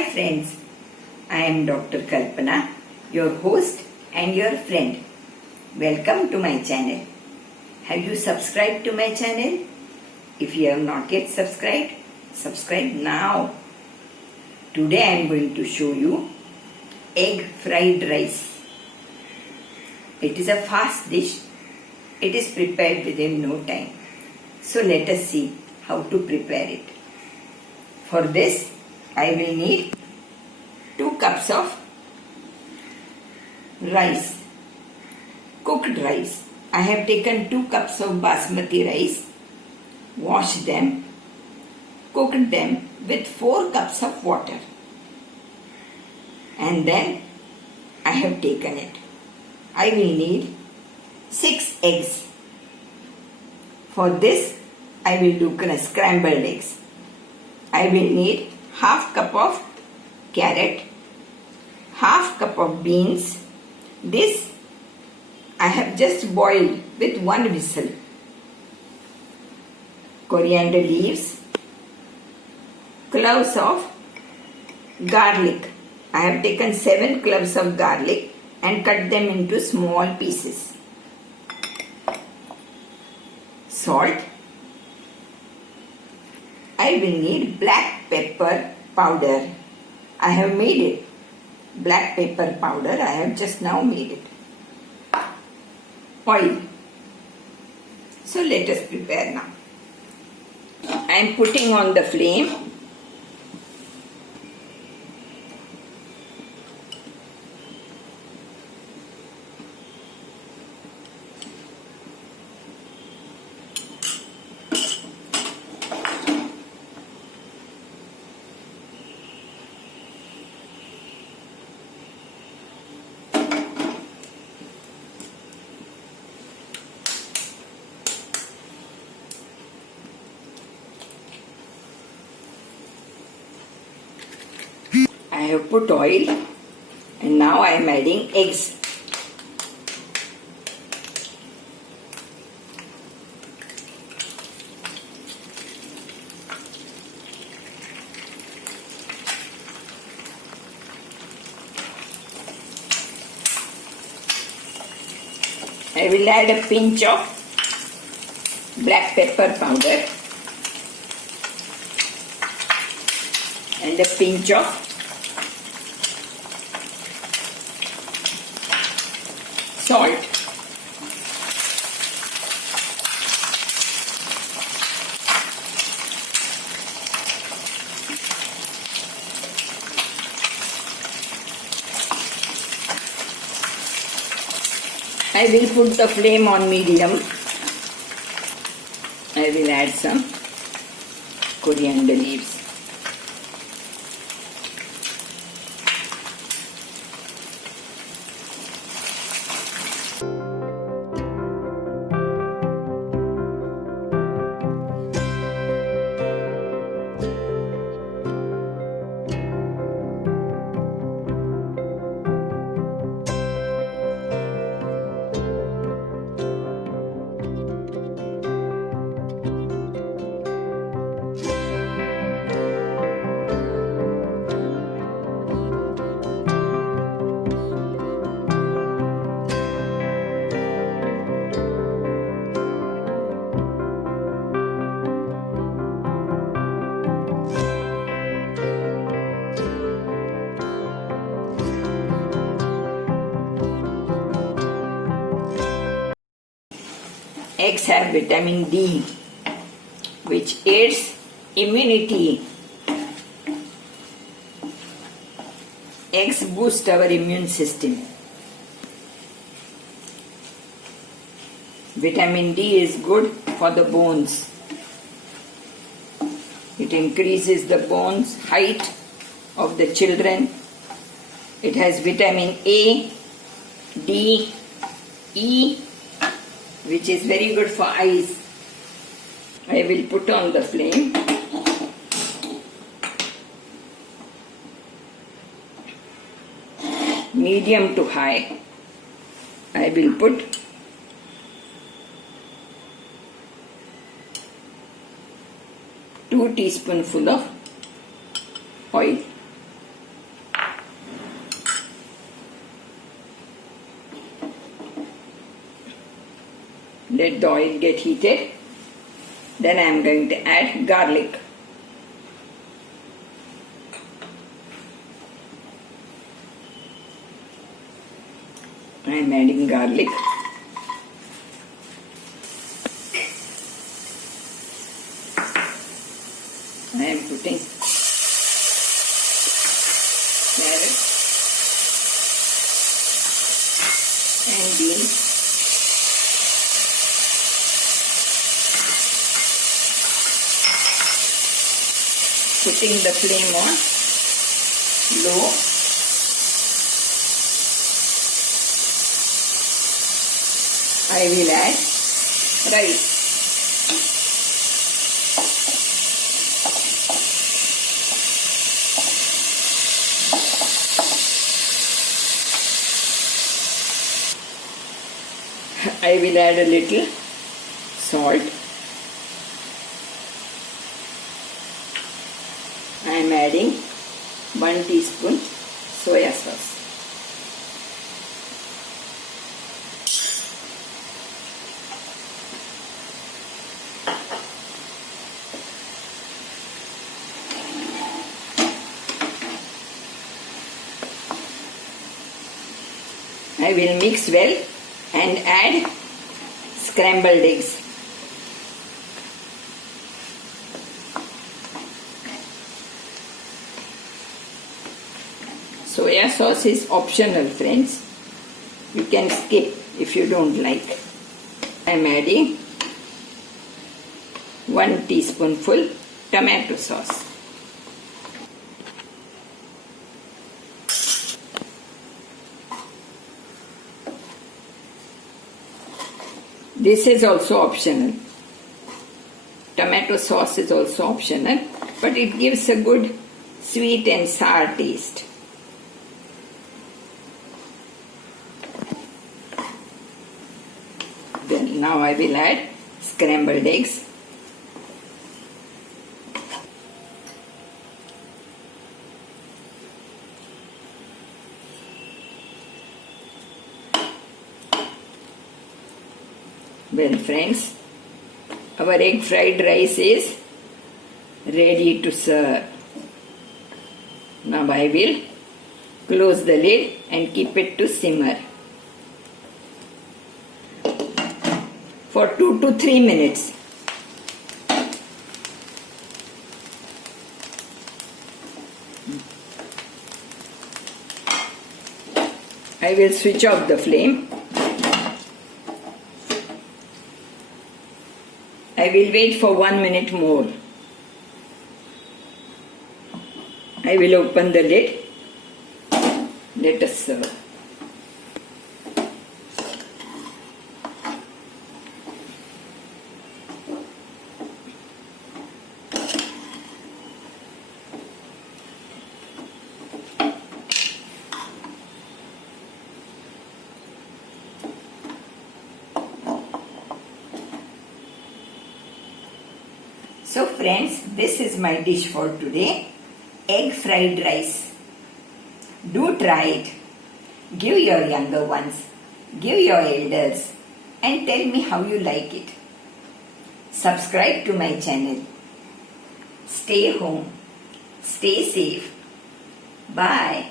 Hi friends, I am Dr. Kalpana, your host and your friend. Welcome to my channel. Have you subscribed to my channel? If you have not yet subscribed, subscribe now. Today I am going to show you egg fried rice. It is a fast dish. It is prepared within no time. So let us see how to prepare it. For this, I will need 2 cups of rice, cooked rice. I have taken 2 cups of basmati rice, washed them, cooked them with 4 cups of water, and then I have taken it. I will need 6 eggs. For this, I will do scrambled eggs. I will need half cup of carrot, half cup of beans. This I have just boiled with 1 whistle. Coriander leaves, cloves of garlic. I have taken 7 cloves of garlic and cut them into small pieces. Salt. I will need black pepper powder. I have made it. Black pepper powder, I have just now made it. Oil. So let us prepare now. I am putting on the flame. I have put oil and now I am adding eggs. I will add a pinch of black pepper powder and a pinch of salt. I will put the flame on medium. I will add some coriander leaves. Eggs have vitamin D, which aids immunity. Eggs boost our immune system. Vitamin D is good for the bones. It increases the bones height of the children. It has vitamin A, D, E, which is very good for eyes. I will put on the flame. Medium to high. I will put two teaspoonfuls of oil. Let the oil get heated. Then I am going to add garlic. I am adding garlic. I am putting carrot and beans. Putting the flame on low. I will add rice. I will add a little salt. I am adding 1 teaspoon soya sauce. I will mix well and add scrambled eggs. Soya sauce is optional, friends. You can skip if you don't like. I am adding 1 teaspoonful tomato sauce. This is also optional. Tomato sauce is also optional, but it gives a good sweet and sour taste. Then now I will add scrambled eggs. Well, friends, our egg fried rice is ready to serve. Now I will close the lid and keep it to simmer for 2 to 3 minutes. I will switch off the flame. I will wait for 1 minute more. I will open the lid. Let us serve. So friends, this is my dish for today, egg fried rice. Do try it. Give your younger ones, give your elders, and tell me how you like it. Subscribe to my channel. Stay home. Stay safe. Bye.